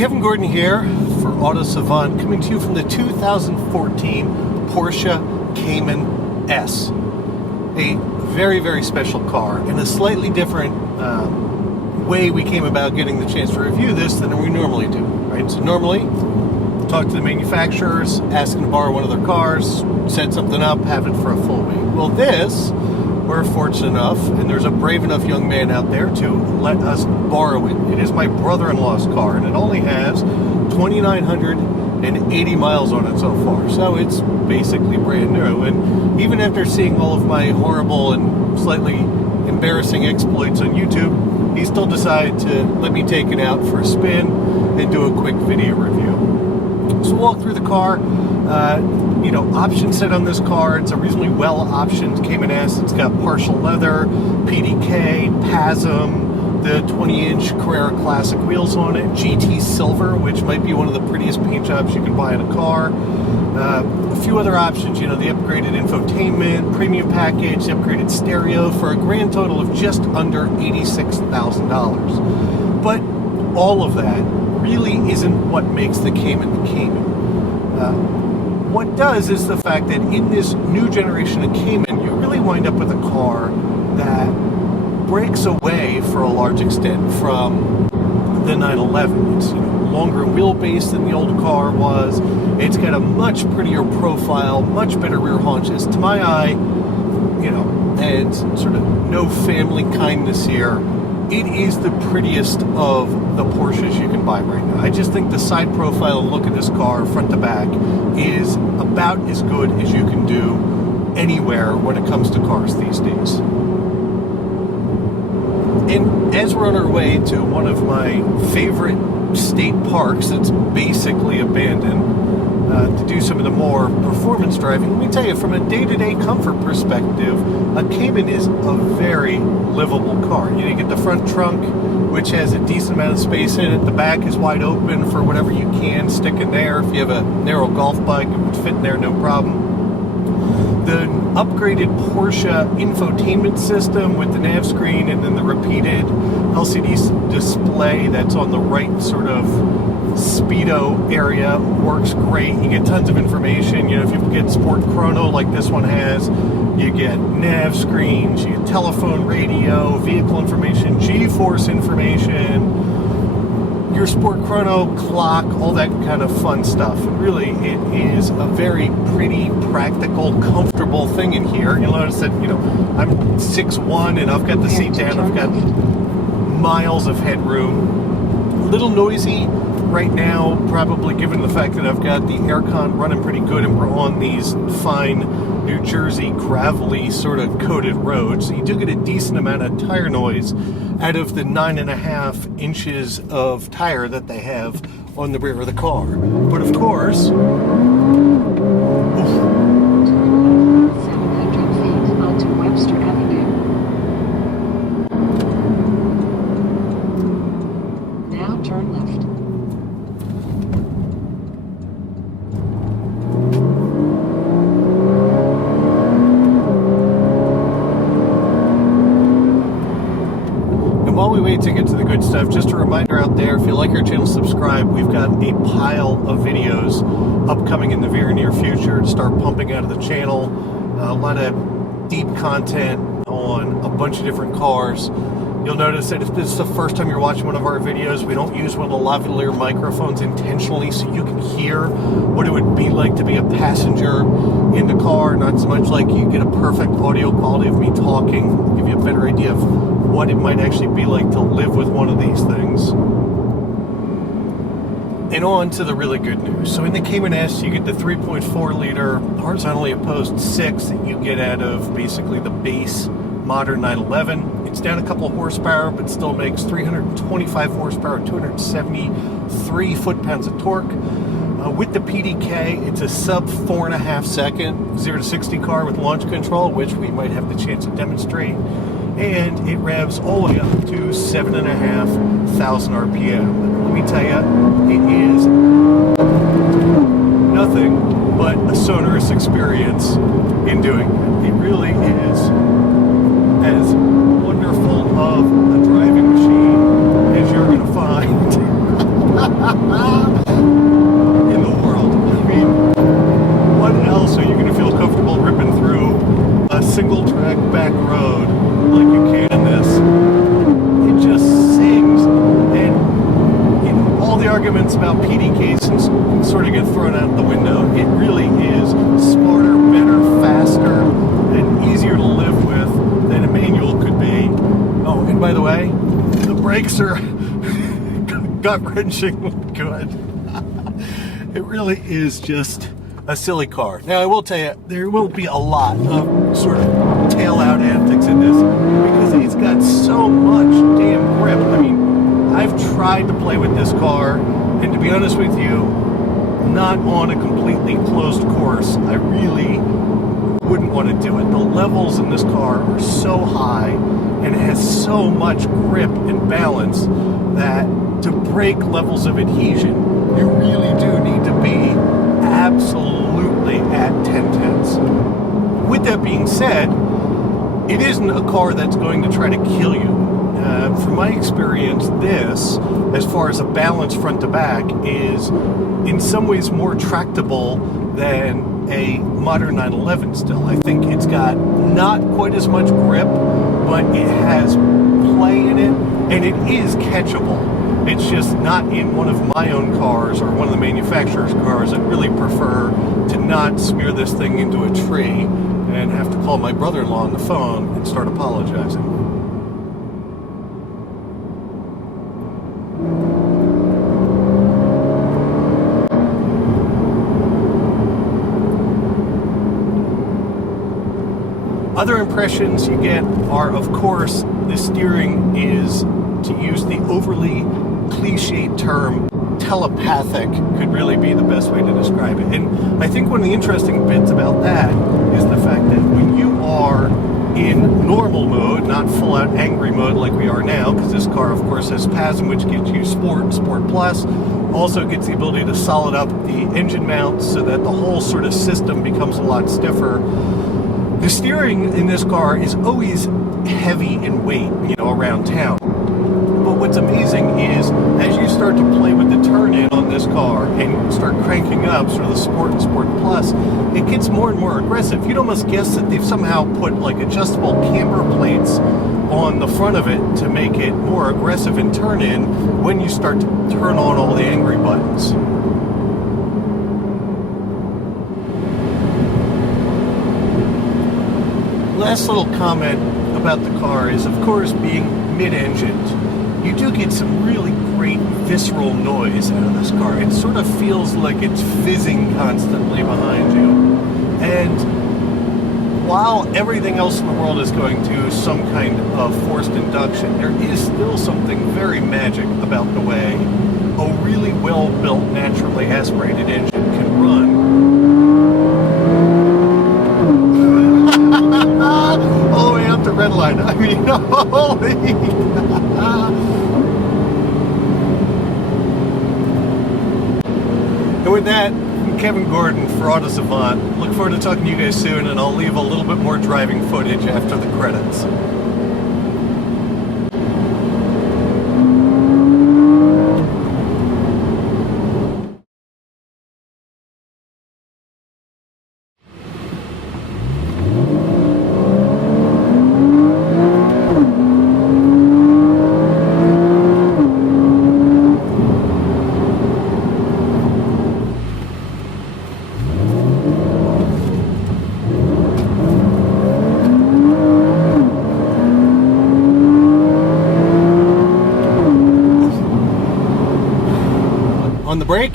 Kevin Gordon here for Auto Savant, coming to you from the 2014 Porsche Cayman S. A very, very special car, and a slightly different way we came about getting the chance to review this than we normally do, right? So normally, talk to the manufacturers, ask them to borrow one of their cars, set something up, have it for a full week. Well, this, we're fortunate enough, and there's a brave enough young man out there to let us borrow it. It is my brother-in-law's car, and it only has 2,980 miles on it so far. So it's basically brand new. And even after seeing all of my horrible and slightly embarrassing exploits on YouTube, he still decided to let me take it out for a spin and do a quick video review. So we'll walk through the car. Option set on this car. It's a reasonably well-optioned Cayman S. It's got partial leather, PDK, PASM, the 20-inch Carrera Classic wheels on it, GT Silver, which might be one of the prettiest paint jobs you can buy in a car. A few other options, the upgraded infotainment, premium package, the upgraded stereo, for a grand total of just under $86,000. But all of that really isn't what makes the Cayman the Cayman. What does is the fact that in this new generation of Cayman, you really wind up with a car that breaks away for a large extent from the 911. It's longer wheelbase than the old car was. It's got a much prettier profile, much better rear haunches. To my eye, and sort of no family kindness here, it is the prettiest of the Porsches you can buy right now. I just think the side profile look of this car, front to back, is about as good as you can do anywhere when it comes to cars these days. And as we're on our way to one of my favorite state parks that's basically abandoned, to do some of the more performance driving, let me tell you, from a day-to-day comfort perspective, a Cayman is a very livable car. You get the front trunk, which has a decent amount of space in it. The back is wide open for whatever you can stick in there. If you have a narrow golf bike, it would fit in there no problem. The upgraded Porsche Infotainment System with the nav screen and then the repeated LCD display that's on the right sort of speedo area works great. You get tons of information. If you get Sport Chrono like this one has, you get nav screens, you get telephone, radio, vehicle information, G-force information, your Sport Chrono clock, all that kind of fun stuff. And really, it is a very pretty, practical, comfortable thing in here. You'll notice that, I'm 6'1", and I've got the seat down. I've got miles of headroom. A little noisy right now, probably given the fact that I've got the aircon running pretty good and we're on these fine New Jersey gravelly sort of coated roads. So you do get a decent amount of tire noise out of the 9.5 inches of tire that they have on the rear of the car. But of course, 700 feet onto Webster Avenue. Now turn left. While we wait to get to the good stuff, just a reminder out there, if you like our channel, subscribe. We've got a pile of videos upcoming in the very near future to start pumping out of the channel. A lot of deep content on a bunch of different cars. You'll notice that if this is the first time you're watching one of our videos, we don't use one of the lavalier microphones intentionally so you can hear what it would be like to be a passenger in the car, not so much like you get a perfect audio quality of me talking, give you a better idea of what it might actually be like to live with one of these things. And on to the really good news. So in the Cayman S, you get the 3.4 liter horizontally opposed 6 that you get out of basically the base modern 911. It's down a couple of horsepower, but still makes 325 horsepower, 273 foot-pounds of torque. With the PDK, it's a sub 4.5 second 0 to 60 car with launch control, which we might have the chance to demonstrate. And it revs all the way up to 7,500 RPM. Let me tell you, it is nothing but a sonorous experience in doing it. It really is as wonderful of a driving machine as you're going to find. arguments about PDKs and sort of get thrown out the window. It really is smarter, better, faster, and easier to live with than a manual could be. Oh, and by the way, the brakes are gut-wrenching good. It really is just a silly car. Now, I will tell you, there will be a lot of sort of tail-out antics in this because it's got so much damn grip. I mean, I've tried to play with this car, and to be honest with you, not on a completely closed course. I really wouldn't want to do it. The levels in this car are so high, and it has so much grip and balance that to break levels of adhesion, you really do need to be absolutely at 10/10ths. With that being said, it isn't a car that's going to try to kill you. From my experience, this, as far as a balance front to back, is in some ways more tractable than a modern 911 still. I think it's got not quite as much grip, but it has play in it, and it is catchable. It's just not in one of my own cars or one of the manufacturer's cars. I'd really prefer to not smear this thing into a tree and have to call my brother-in-law on the phone and start apologizing. Other impressions you get are, of course, the steering is, to use the overly cliched term, telepathic could really be the best way to describe it. And I think one of the interesting bits about that is the fact that when you are in normal mode, not full-out angry mode like we are now, because this car, of course, has PASM, which gets you Sport and Sport Plus, also gets the ability to solid up the engine mounts so that the whole sort of system becomes a lot stiffer. The steering in this car is always heavy in weight, around town. But what's amazing is as you start to play with the turn-in on this car and start cranking up sort of the Sport and Sport Plus, it gets more and more aggressive. You'd almost guess that they've somehow put like adjustable camber plates on the front of it to make it more aggressive in turn-in when you start to turn on all the angry buttons. Last little comment about the car is, of course, being mid-engined, you do get some really great visceral noise out of this car. It sort of feels like it's fizzing constantly behind you. And while everything else in the world is going to some kind of forced induction, there is still something very magic about the way a really well-built, naturally aspirated engine can run all the way up to red line. I mean, holy. And with that, I'm Kevin Gordon for Auto Savant. Look forward to talking to you guys soon, and I'll leave a little bit more driving footage after the credits. On the brake,